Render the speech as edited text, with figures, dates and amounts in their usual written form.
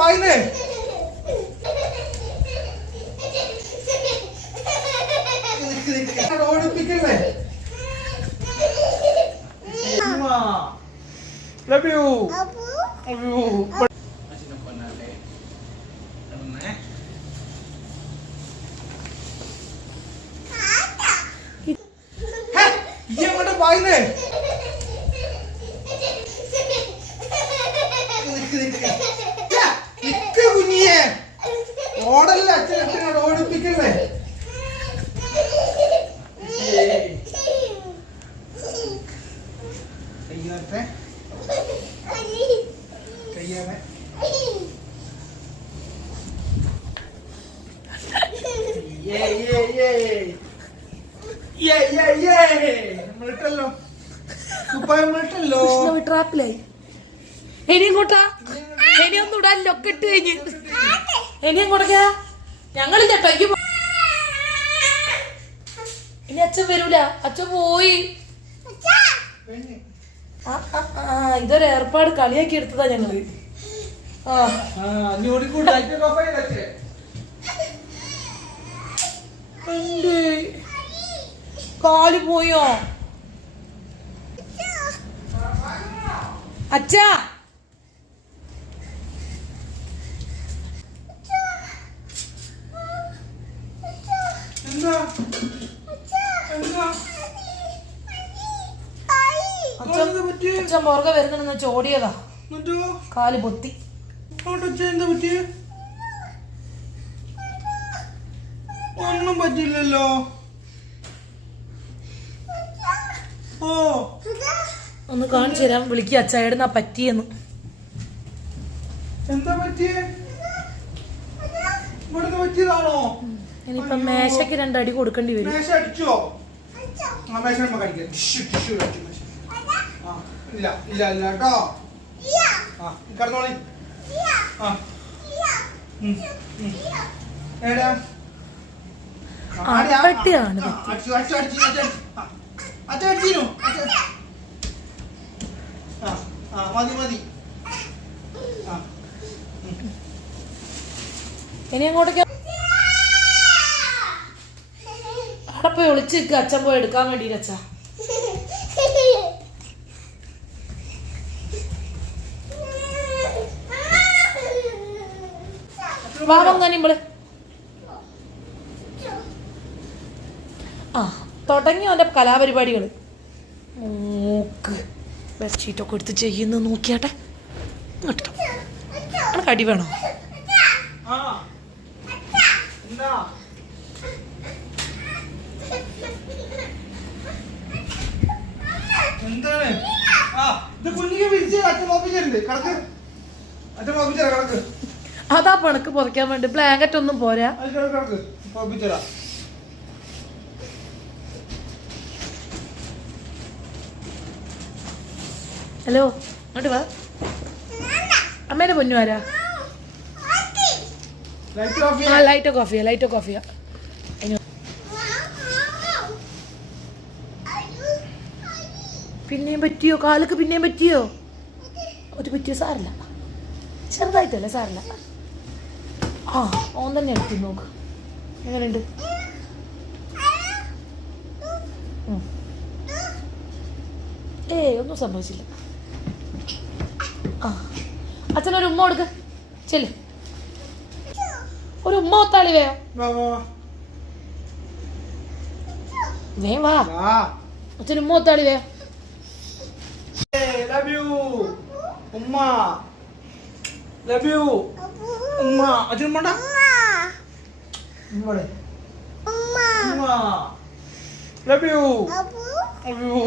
വായിന്നേ ഓടിപ്പിക്കല്ലേ. Love you. ഇങ്ങോട്ട് വായിന്നേ കുഞ്ഞിയെ ഓടല്ലേ അച്ഛനോട് ഓടിപ്പിക്കല്ലേ. കയ്യാട്ടെ കയ്യാണേ നമ്മളിട്ടല്ലോ കുപ്പായല്ലോ ട്രാപ്പിലായി. ഇനിയും കൂട്ടാ ഇനിയൊന്നും ഇടാൻ ഒക്കെ ഇട്ട് കഴിഞ്ഞ് ഇനിയും കൊടുക്ക ഞങ്ങളില്ല കേട്ടോ. ഇനി അച്ഛൻ വരൂല, അച്ഛൻ പോയി. ഇതൊരു ഏർപ്പാട് കളിയാക്കി എടുത്തതാ ഞങ്ങള്. കാല് പോയോ അച്ഛാ? അച്ഛൻ പുറകെ വരുന്നുണ്ടെന്ന് വെച്ചാൽ ഓടിയതാ, കാല് പൊത്തി. ഒന്നും പറ്റില്ലല്ലോ. ഓ ഒന്ന് കാണിച്ചു തരാം. വിളിക്കുക അച്ഛ, എവിടുന്നാ പറ്റിയെന്ന്. എന്താ പറ്റിയേ? ഇവിടുന്ന് പറ്റിയതാണോ? ഇനിയിപ്പം മേശക്ക് 2 അടി കൊടുക്കേണ്ടി വരും. മേശ അടിച്ചോ? മേശ ഇല്ല ഇല്ല ഇല്ല കേട്ടോ. കടന്നോളി. ഏടാ പട്ടിയാണ് മതി മതി. ഇനി അങ്ങോട്ടേക്ക് അവിടെ പോയി ഒളിച്ച് നിൽക്കുക. അച്ഛൻ പോയി എടുക്കാൻ വേണ്ടിട്ട്. അച്ഛാ വാവങ്ങാനിമ്പള് തുടങ്ങി അവന്റെ കലാപരിപാടികൾ. മൂക്ക് ബെഡ്ഷീറ്റൊക്കെ എടുത്ത് ചെയ്യുന്ന നോക്കിയാട്ടെ. കടി വേണോ? എന്താണ്? അതാ പണക്ക് പുറയ്ക്കാൻ വേണ്ടി ബ്ലാങ്കറ്റ് ഒന്നും പോരാ. ഹലോ, അങ്ങോട്ട് വാ. അമ്മേനെ പൊന്നു ആരാ? ലൈറ്റോ കോഫിയാ, ലൈറ്റോ കോഫിയാ. പിന്നെയും പറ്റിയോ? കാലക്ക് പിന്നെയും പറ്റിയോ? ഒരു പറ്റിയോ? സാറില്ല, ചെറുതായിട്ടല്ലേ, സാറില്ല. ഓൻ തന്നെ എടുത്തു നോക്ക്. എങ്ങനെയുണ്ട്? ഒന്നും സംഭവിച്ചില്ല. അച്ഛനൊരു ഉമ്മ കൊടുക്ക. ചെല്ല്, ഒരു ഉമ്മ ഒത്താളി. വാ അച്ഛൻ ഉമ്മ ഒത്താളി വേ. Love you, Umma. Love you, Umma. Ajun manda. Umma. Umma. Love you. Love you.